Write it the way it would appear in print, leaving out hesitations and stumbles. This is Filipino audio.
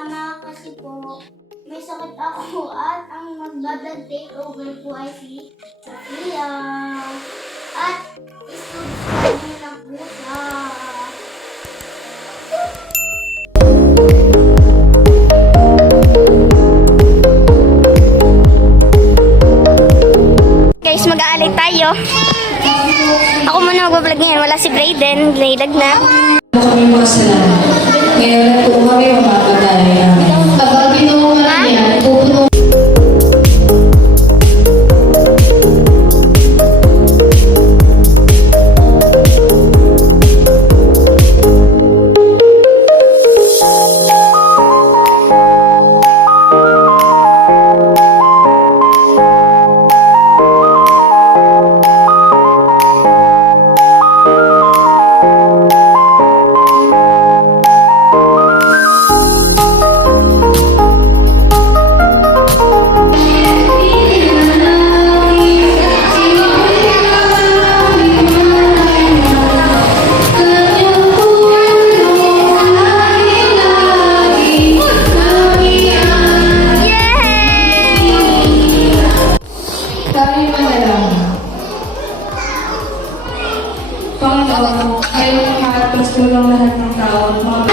tama kasi po may sakit ako at ang magdadag takeover po ay si Sophia. At istudio na po siya. Guys, mag-aalay tayo. Ako muna mag-vlog ngayon. Wala si Brayden. Laylag na. Kami mga salamat. Kaya po kami mapapagaya namin. Kapag ginawa namin yan, pupuno. Kami manalangin. Panginoon, kayo ang mahal tulong lahat ng tao, mga